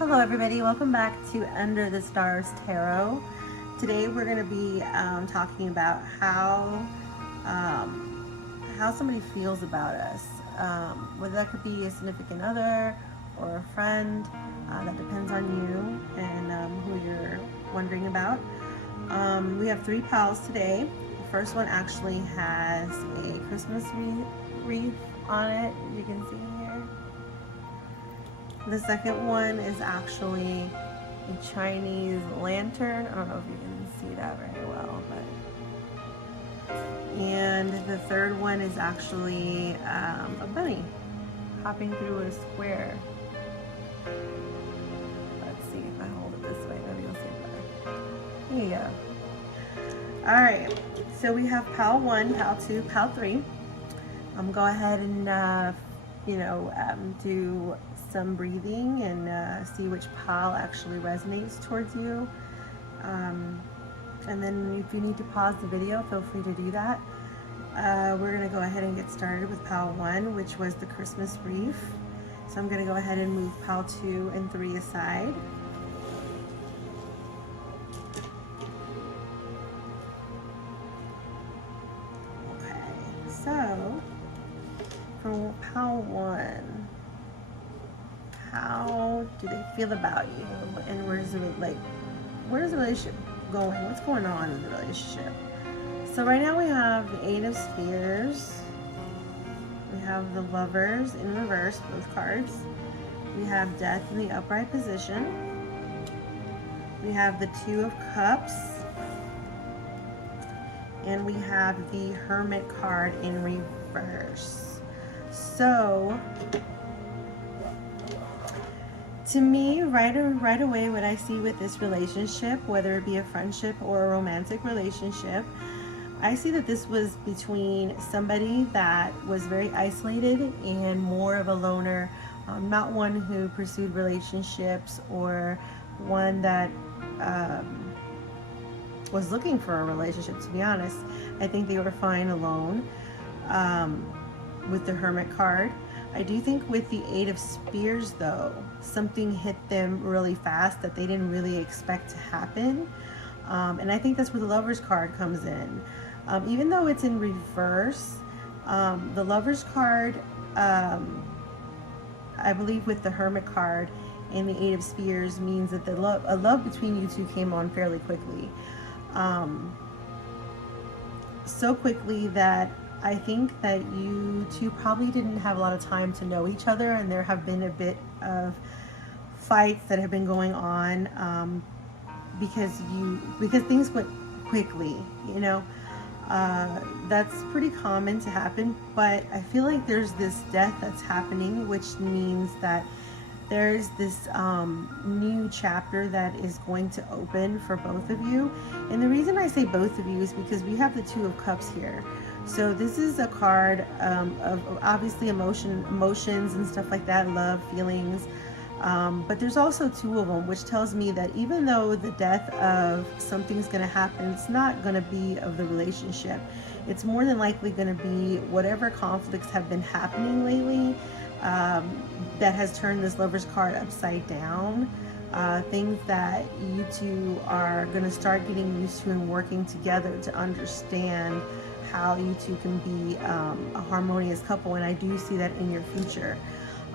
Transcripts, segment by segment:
Hello everybody, welcome back to Under the Stars Tarot. Today we're going to be talking about how somebody feels about us. Whether that could be a significant other or a friend, that depends on you and who you're wondering about. We have 3 piles today. The first one actually has a Christmas wreath on it, you can see here. The second one is actually a Chinese lantern. I don't know if you can see that very well, but. And the third one is actually a bunny hopping through a square. Let's see if I hold it this way, maybe you'll see it better. There you go. All right, so we have pile 1, pile 2, pile 3. Go ahead and do some breathing and see which pile actually resonates towards you. And then if you need to pause the video, feel free to do that. We're going to go ahead and get started with pile 1, which was the Christmas wreath. So I'm going to go ahead and move pile 2 and 3 aside. Okay, so for pile 1, how do they feel about you, and where's the relationship going? What's going on in the relationship? So right now we have the 8 of Spears, we have the Lovers in reverse, both cards, we have Death in the upright position, we have the 2 of Cups, and we have the Hermit card in reverse. So to me, right away, what I see with this relationship, whether it be a friendship or a romantic relationship, I see that this was between somebody that was very isolated and more of a loner, not one who pursued relationships or one that was looking for a relationship, to be honest. I think they were fine alone with the Hermit card. I do think with the 8 of Spears, though, something hit them really fast that they didn't really expect to happen. And I think that's where the Lovers card comes in. Even though it's in reverse, the Lovers card, I believe with the Hermit card and the 8 of Spears means that a love between you two came on fairly quickly. So quickly that I think that you two probably didn't have a lot of time to know each other, and there have been a bit of fights that have been going on because things went quickly, you know. That's pretty common to happen, but I feel like there's this death that's happening, which means that there's this new chapter that is going to open for both of you. And the reason I say both of you is because we have the 2 of Cups here. So this is a card of obviously emotions and stuff like that, love, feelings. But there's also 2 of them, which tells me that even though the death of something's going to happen, it's not going to be of the relationship. It's more than likely going to be whatever conflicts have been happening lately that has turned this Lovers card upside down. Things that you two are going to start getting used to and working together to understand how you two can be a harmonious couple, and I do see that in your future.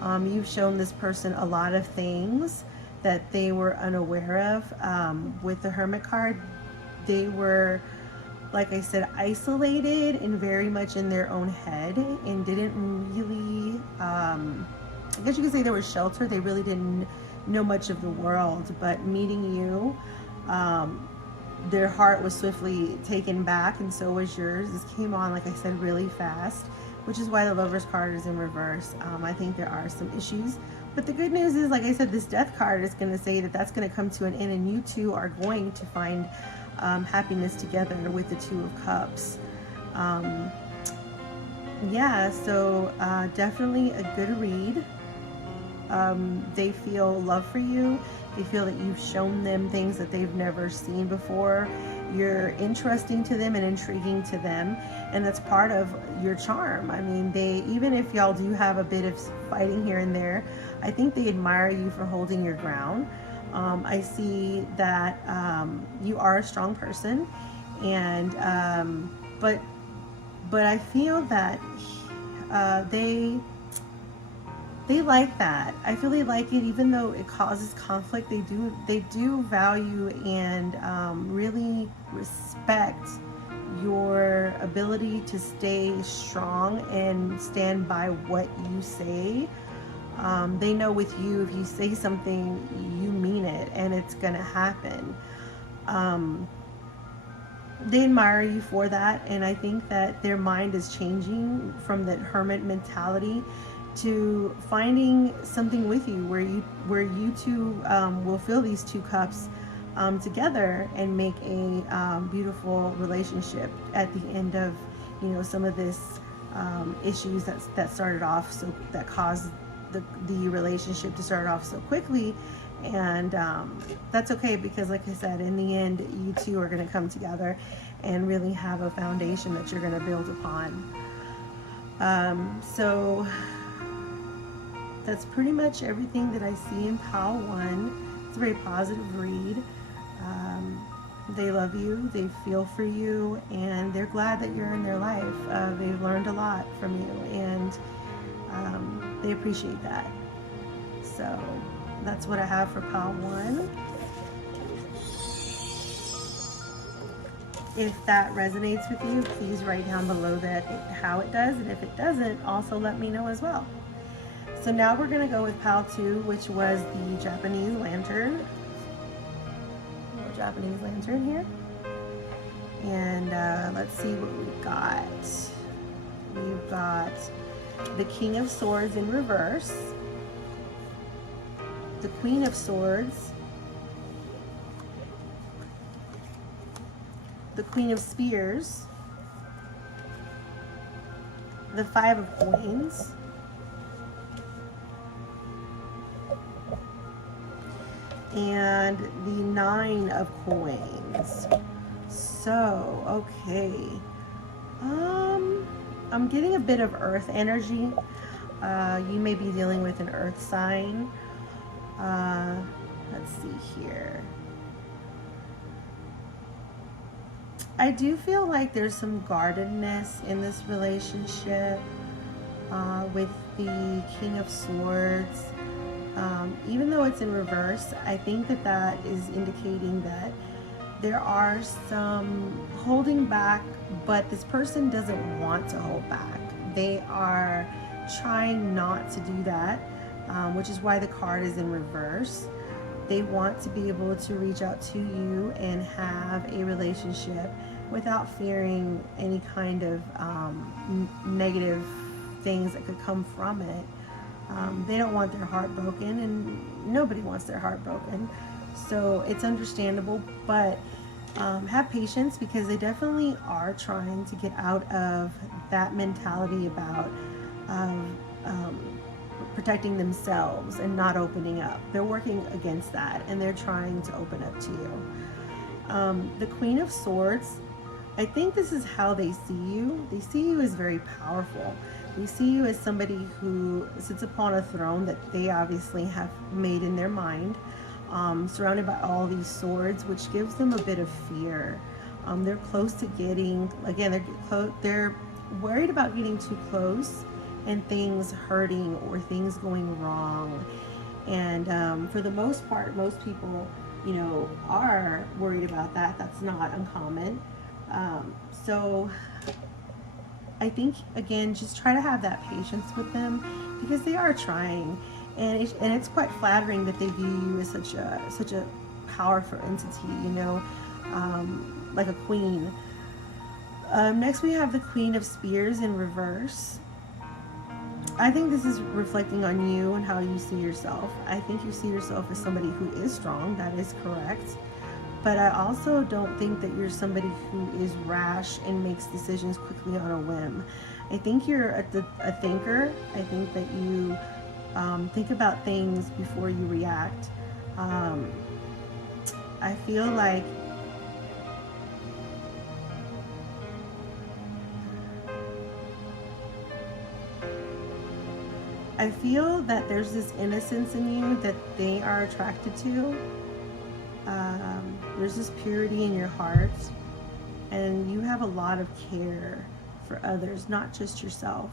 You've shown this person a lot of things that they were unaware of. With the Hermit card, they were, like I said, isolated and very much in their own head and didn't really, I guess you could say they were sheltered. They really didn't know much of the world, but meeting you, their heart was swiftly taken back, and so was yours. This came on, like I said, really fast, which is why the Lovers card is in reverse. I think there are some issues, but the good news is, like I said, this Death card is going to say that that's going to come to an end, and you two are going to find happiness together with the 2 of Cups. Yeah, so definitely a good read. They feel love for you. They feel that you've shown them things that they've never seen before. You're interesting to them and intriguing to them, and that's part of your charm. I mean, they, even if y'all do have a bit of fighting here and there, I think they admire you for holding your ground. I see that you are a strong person, and but I feel that they like that. I feel they like it, even though it causes conflict. They do value and really respect your ability to stay strong and stand by what you say. They know with you, if you say something, you mean it, and it's gonna happen. They admire you for that, and I think that their mind is changing from that hermit mentality to finding something with you where you two will fill these two cups together and make a beautiful relationship at the end of, you know, some of this issues that started off, so that caused the relationship to start off so quickly. And that's okay, because like I said, in the end, you two are going to come together and really have a foundation that you're going to build upon. So that's pretty much everything that I see in pile 1. It's a very positive read. They love you, they feel for you, and they're glad that you're in their life. They've learned a lot from you, and they appreciate that. So that's what I have for pile 1. If that resonates with you, please write down below how it does, and if it doesn't, also let me know as well. So now we're going to go with pile 2, which was the Japanese lantern. Little Japanese lantern here. And let's see what we've got. We've got the King of Swords in reverse, the Queen of Swords, the Queen of Spears, the Five of Coins, and the Nine of Coins. So, okay. I'm getting a bit of earth energy. You may be dealing with an earth sign. Let's see here. I do feel like there's some guardedness in this relationship with the King of Swords. Even though it's in reverse, I think that is indicating that there are some holding back, but this person doesn't want to hold back. They are trying not to do that, which is why the card is in reverse. They want to be able to reach out to you and have a relationship without fearing any kind of negative things that could come from it. They don't want their heart broken, and nobody wants their heart broken. So it's understandable, but have patience, because they definitely are trying to get out of that mentality about protecting themselves and not opening up. They're working against that, and they're trying to open up to you. The Queen of Swords, I think this is how they see you. They see you as very powerful. They see you as somebody who sits upon a throne that they obviously have made in their mind, surrounded by all these swords, which gives them a bit of fear. They're close to getting, again, they're worried about getting too close and things hurting or things going wrong. And for the most part, most people, you know, are worried about that. That's not uncommon. So I think, again, just try to have that patience with them, because they are trying, and it's quite flattering that they view you as such a powerful entity, you know, like a queen. Next we have the Queen of Spears in reverse. I think this is reflecting on you and how you see yourself. I think you see yourself as somebody who is strong. That is correct. But I also don't think that you're somebody who is rash and makes decisions quickly on a whim. I think you're a thinker. I think that you Think about things before you react. I feel like there's this innocence in you that they are attracted to. There's this purity in your heart, and you have a lot of care for others, not just yourself.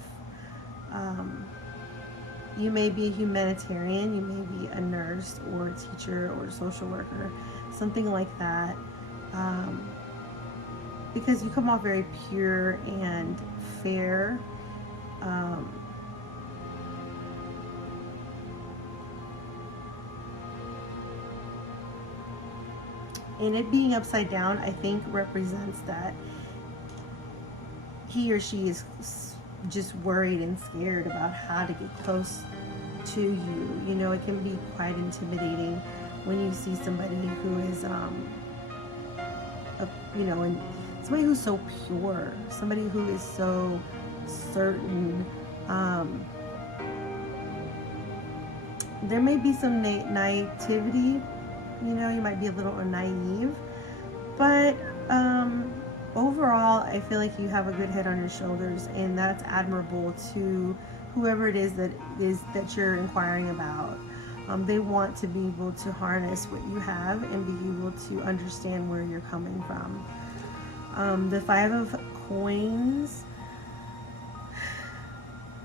You may be a humanitarian, you may be a nurse or a teacher or a social worker, something like that, because you come off very pure and fair. And it being upside down, I think, represents that he or she is just worried and scared about how to get close to you. You know, it can be quite intimidating when you see somebody who is, you know, and somebody who's so pure, somebody who is so certain. There may be some naivety. You know, you might be a little naive, but overall, I feel like you have a good head on your shoulders, and that's admirable to whoever it is that you're inquiring about. They want to be able to harness what you have and be able to understand where you're coming from. The Five of Coins.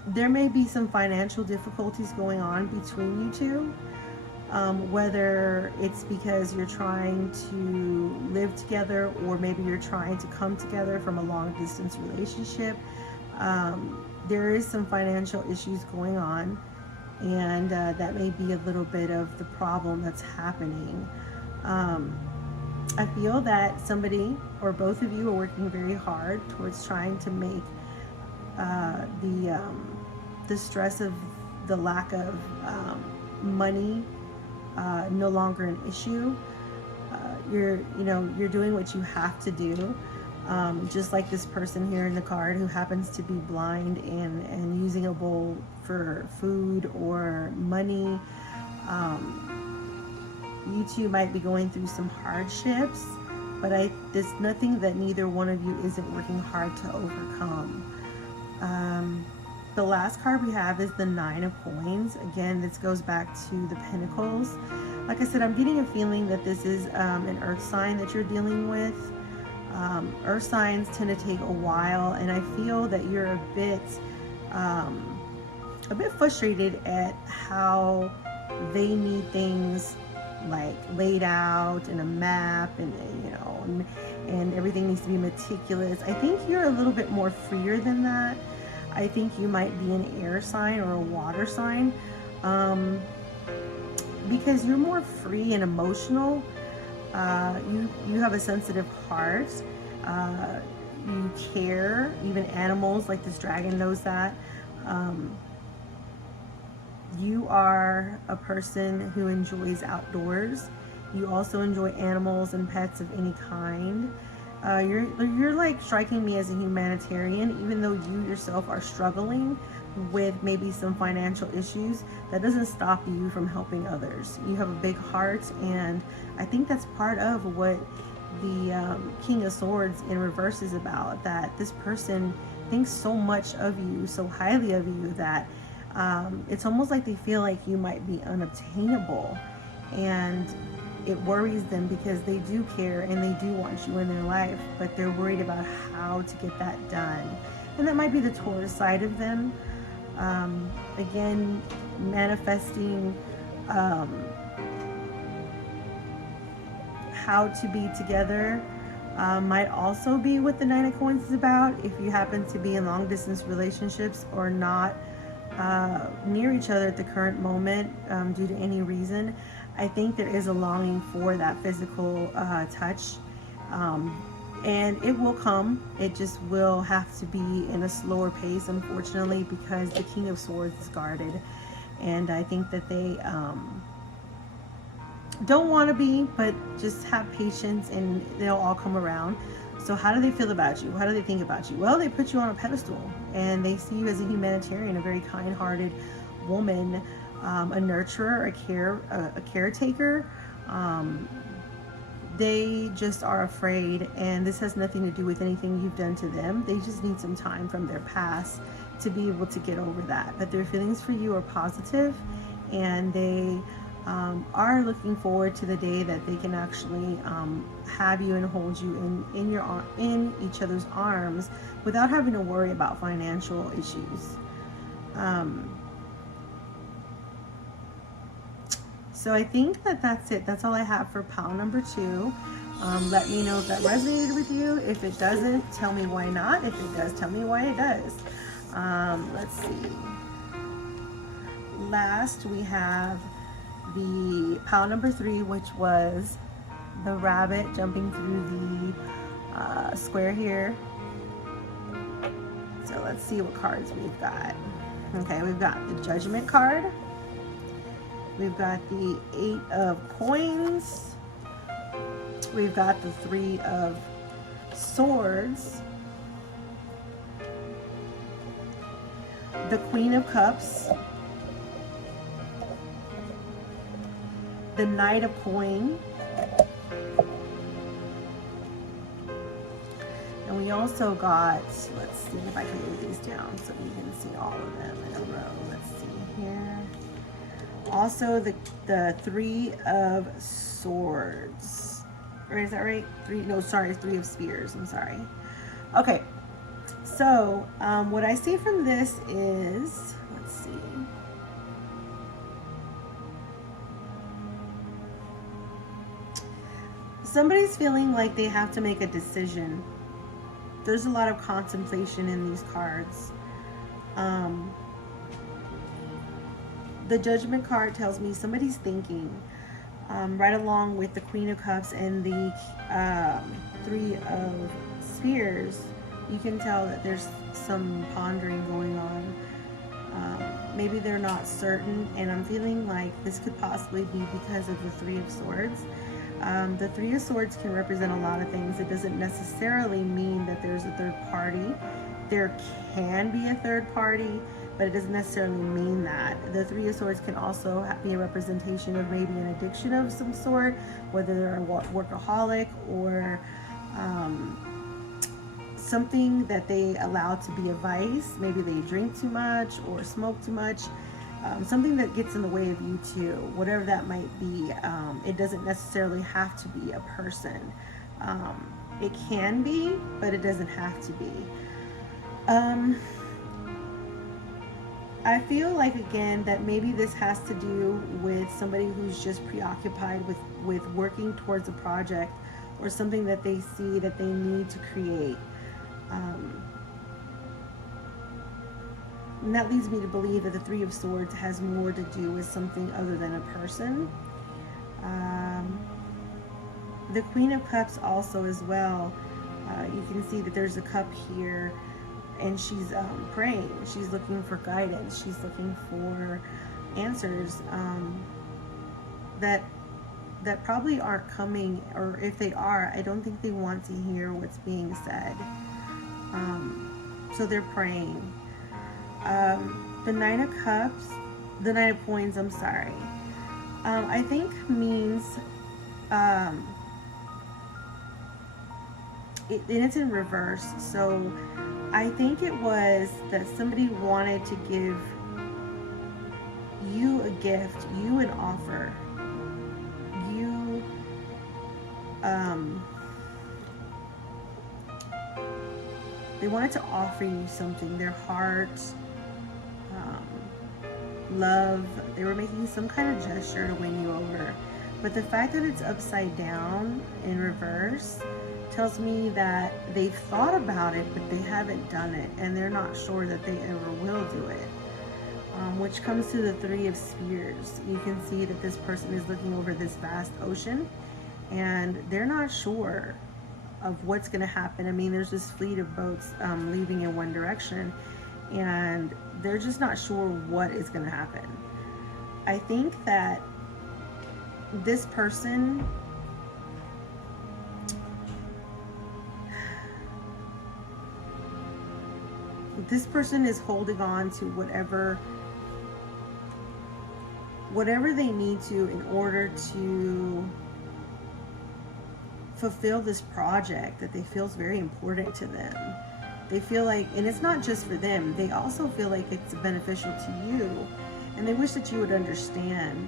There may be some financial difficulties going on between you two. Whether it's because you're trying to live together, or maybe you're trying to come together from a long distance relationship. There is some financial issues going on, and that may be a little bit of the problem that's happening. I feel that somebody or both of you are working very hard towards trying to make the stress of the lack of money no longer an issue. You're doing what you have to do. Just like this person here in the card who happens to be blind and using a bowl for food or money. You two might be going through some hardships, but there's nothing that neither one of you isn't working hard to overcome. The last card we have is the Nine of Coins. Again, this goes back to the Pentacles. Like I said, I'm getting a feeling that this is an earth sign that you're dealing with. Earth signs tend to take a while, and I feel that you're a bit frustrated at how they need things like laid out in a map, and and everything needs to be meticulous. I think you're a little bit more freer than that. I think you might be an air sign or a water sign, because you're more free and emotional. You have a sensitive heart. You care. Even animals like this dragon knows that. You are a person who enjoys outdoors. You also enjoy animals and pets of any kind. You're like striking me as a humanitarian, even though you yourself are struggling with maybe some financial issues. That doesn't stop you from helping others. You have a big heart, and I think that's part of what the King of Swords in reverse is about, that this person thinks so much of you, so highly of you, that it's almost like they feel like you might be unobtainable, and it worries them because they do care and they do want you in their life, but they're worried about how to get that done. And that might be the Taurus side of them. Again, manifesting how to be together might also be what the Nine of Coins is about. If you happen to be in long distance relationships or not near each other at the current moment due to any reason, I think there is a longing for that physical touch, and it will come. It just will have to be in a slower pace, unfortunately, because the King of Swords is guarded, and I think that they don't want to be, but just have patience and they'll all come around. So how do they feel about you? How do they think about you? Well, they put you on a pedestal, and they see you as a humanitarian, a very kind-hearted woman a nurturer, a caretaker. They just are afraid, and this has nothing to do with anything you've done to them. They just need some time from their past to be able to get over that. But their feelings for you are positive, and they are looking forward to the day that they can actually have you and hold you in each other's arms without having to worry about financial issues. So I think that that's it. That's all I have for pile number 2. Let me know if that resonated with you. If it doesn't, tell me why not. If it does, tell me why it does. Let's see. Last, we have the pile number 3, which was the rabbit jumping through the square here. So let's see what cards we've got. Okay, we've got the Judgment card. We've got the 8 of coins. We've got the 3 of swords. The Queen of Cups. The Knight of Coin. And we also got, let's see if I can move these down so you can see all of them in a row. Let's see here. Also the 3 of swords. Or is that right? 3 of spears. I'm sorry. Okay. So what I see from this is, let's see. Somebody's feeling like they have to make a decision. There's a lot of contemplation in these cards. The Judgment card tells me somebody's thinking, right along with the Queen of Cups and the 3 of Spears. You can tell that there's some pondering going on. Maybe they're not certain, and I'm feeling like this could possibly be because of the 3 of Swords. The 3 of Swords can represent a lot of things. It doesn't necessarily mean that there's a third party. There can be a third party, but it doesn't necessarily mean that. The 3 of Swords can also be a representation of maybe an addiction of some sort, whether they're a workaholic or something that they allow to be a vice. Maybe they drink too much or smoke too much. Something that gets in the way of you too, whatever that might be. It doesn't necessarily have to be a person. It can be, but it doesn't have to be. I feel like, again, that maybe this has to do with somebody who's just preoccupied with working towards a project or something that they see that they need to create. And that leads me to believe that the 3 of Swords has more to do with something other than a person. The Queen of Cups also as well. You can see that there's a cup here, and she's praying. She's looking for guidance. She's looking for answers that probably aren't coming, or if they are, I don't think they want to hear what's being said. So they're praying. The Nine of Cups, the Nine of Coins, I'm sorry, I think means, and it's in reverse, so I think it was that somebody wanted to give you a gift, you an offer, you, they wanted to offer you something, their heart, love. They were making some kind of gesture to win you over. But the fact that it's upside down in reverse tells me that they've thought about it, but they haven't done it, and they're not sure that they ever will do it. Which comes to the 3 of Spears. You can see that this person is looking over this vast ocean, and they're not sure of what's going to happen. I mean, there's this fleet of boats leaving in one direction, and they're just not sure what is going to happen. I think that this person is holding on to whatever whatever they need to in order to fulfill this project that they feel is very important to them. They feel like, and it's not just for them, they also feel like it's beneficial to you, and they wish that you would understand.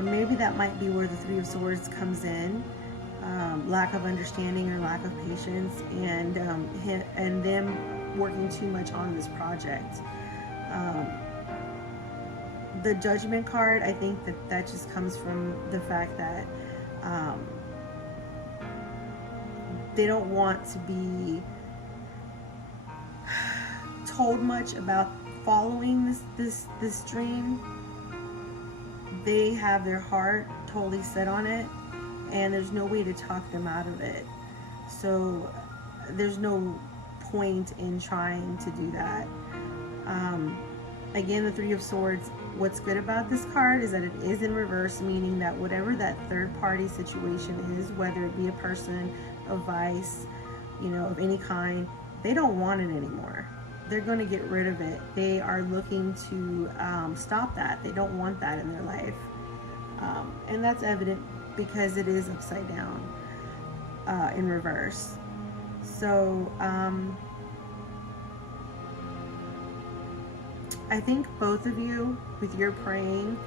Maybe that might be where the Three of Swords comes in. Lack of understanding or lack of patience, and them working too much on this project. The Judgment card, I think that just comes from the fact that they don't want to be told much about following this dream. They have their heart totally set on it, and there's no way to talk them out of it. So there's no point in trying to do that. Again, the Three of Swords, what's good about this card is that it is in reverse, meaning that whatever that third party situation is, whether it be a person, a vice, of any kind, they don't want it anymore. They're going to get rid of it. They are looking to stop that. They don't want that in their life. And that's evident because it is upside down in reverse. So I think both of you, with your praying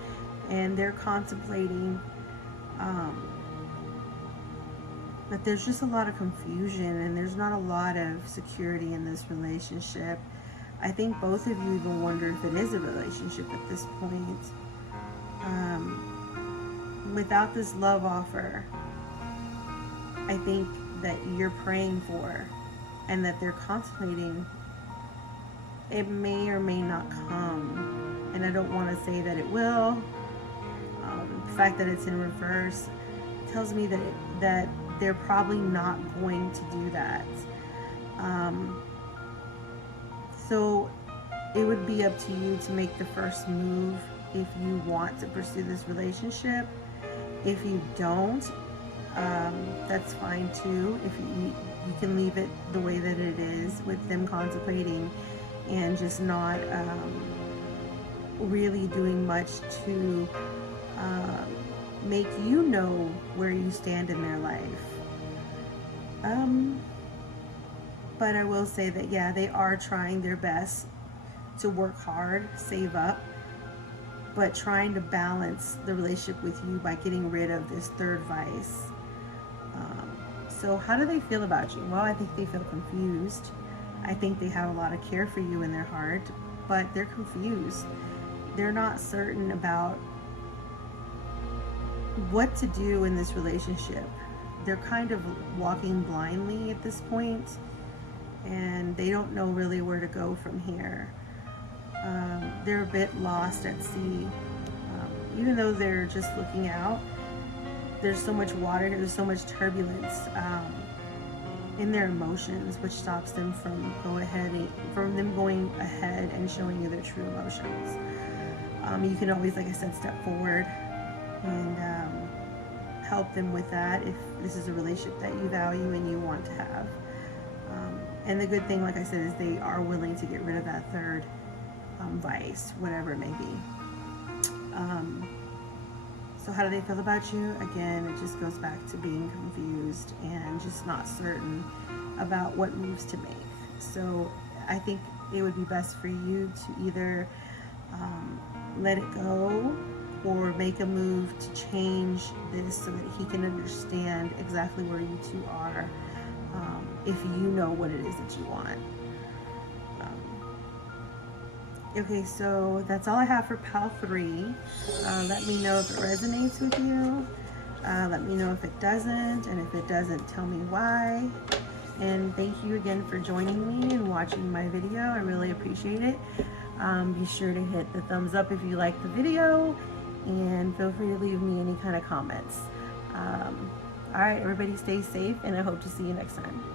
and they're contemplating, that there's just a lot of confusion and there's not a lot of security in this relationship. I think both of you even wonder if it is a relationship at this point. Without this love offer, I think that you're praying for and that they're contemplating, it may or may not come. And I don't want to say that it will. The fact that it's in reverse tells me that they're probably not going to do that. So it would be up to you to make the first move if you want to pursue this relationship. If you don't, that's fine too. If you can leave it the way that it is, with them contemplating and just not really doing much to make you know where you stand in their life. But I will say that, yeah, they are trying their best to work hard, save up, but trying to balance the relationship with you by getting rid of this third vice. So how do they feel about you? Well, I think they feel confused. I think they have a lot of care for you in their heart, but they're confused. They're not certain about what to do in this relationship. They're kind of walking blindly at this point, and they don't know really where to go from here. They're a bit lost at sea. Even though they're just looking out, there's so much water, there's so much turbulence in their emotions, which stops them from going ahead and showing you their true emotions. You can always, like I said, step forward and help them with that if this is a relationship that you value and you want to have. And the good thing, like I said, is they are willing to get rid of that third vice, whatever it may be. So how do they feel about you? Again, it just goes back to being confused and just not certain about what moves to make. So I think it would be best for you to either let it go or make a move to change this so that he can understand exactly where you two are, if you know what it is that you want. Okay, so that's all I have for pile 3. Let me know if it resonates with you. Let me know if it doesn't, and if it doesn't, tell me why. And thank you again for joining me and watching my video. I really appreciate it. Be sure to hit the thumbs up if you like the video, and feel free to leave me any kind of comments. All right, everybody stay safe, and I hope to see you next time.